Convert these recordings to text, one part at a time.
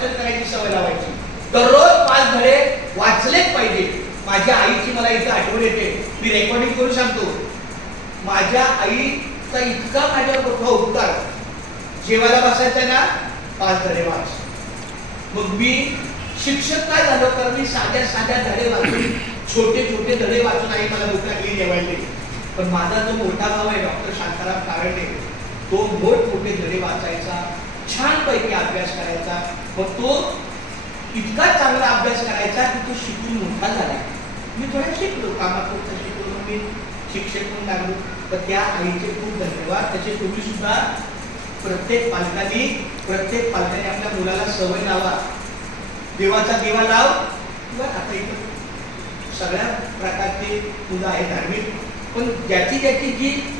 वाचन करायची सवय लावायची. दररोज पाच धडे वाचलेच पाहिजे. माझ्या आईची मला इथं आठवण येते. मी रेकॉर्डिंग करून सांगतो. माझ्या आईचा इतका माझ्यावर मोठा उपकार. जेवायला बसायचा ना पाच धडे वाच. मग मी शिक्षक काय झालो? तर मी साध्या साध्या धडे वाचून छोटे छोटे धडे वाचून आई मला भूक जेवायला. पण माझा जो मोठा भाव आहे डॉक्टर शांताराम कारंडे तो मोठमोठे धडे वाचायचा. छानपैकी अभ्यास करायचा. मग तो इतका चांगला अभ्यास करायचा की तो शिकून मोठा झाला. मी थोडं शिकलो कामापुरतं शिकलो. मी शिक्षक म्हणून लागलो. तर त्या आईचे खूप धन्यवाद. त्याचे तुम्ही सुद्धा प्रत्येक पालकांनी प्रत्येक पालकाने आपल्या मुलाला सवय लावा. देवाचा दिवा लाव. किंवा आता इथं सगळ्या प्रकारची मुलं आहेत धार्मिक. पण ज्याची ज्याची जी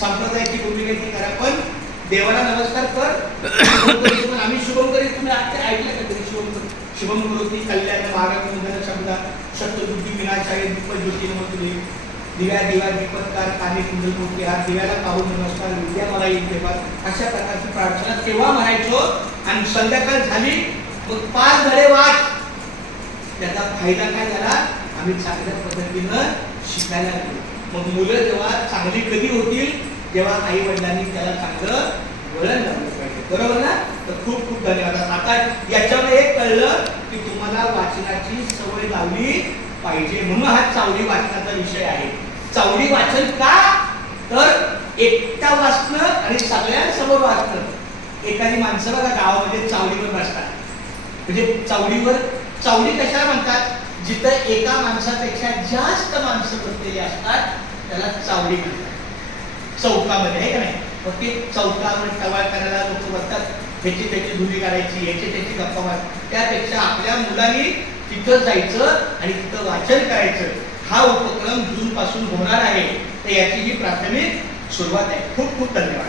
संप्रदायाची भूमिका ती करा. पण देवाला नमस्कार कर. आम्ही शुभम करीत तुम्ही आता ऐकलं का तरी शुभम शुभम करोती कल्याण महाराज मुंदन शब्द शब्दबुद्धी विनाशाय दीप ज्योती नमोतुले दिव्या दिवा दीपत्कार काने कुंडल मूर्ती हा दिव्याला पाहून नमस्कार विद्या मला येईल तेव्हा अशा प्रकारची प्रार्थना तेव्हा म्हणायचो? आणि संध्याकाळ झाली मग पाच धडे वाच. त्याचा फायदा काय झाला? आम्ही चांगल्या पद्धतीनं शिकायला लागलो. मग मुलं जेव्हा चांगली कधी होतील? जेव्हा आई वडिलांनी त्याला चांगलं वळण लावलं पाहिजे. बरोबर ना? तर खूप खूप धन्यवाद. आता याच्यामध्ये एक कळलं की तुम्हाला वाचनाची सवय लावली पाहिजे म्हणून हा चावडी वाचनाचा विषय आहे. चावडी वाचन का? तर एकटा वाचणं आणि सगळ्यांसमोर वाचणं. एखादी माणसं बघा गावामध्ये चावडीवर बसतात म्हणजे चावडीवर चावडी कशाला म्हणतात? जिथं एका माणसापेक्षा जास्त माणसं बसलेली असतात त्याला चावडी म्हणतात. चौकामध्ये आहे का नाही? मग ते चौकावर सवाल करायला लोक बसतात. ह्याची त्याची धुली काढायची ह्याची त्याची गप्पा मार. त्यापेक्षा आपल्या मुलांनी तिथं जायचं आणि तिथं वाचन करायचं. हा उपक्रम जून पासून होणार आहे. तर याची ही प्राथमिक सुरुवात आहे. खूप खूप धन्यवाद.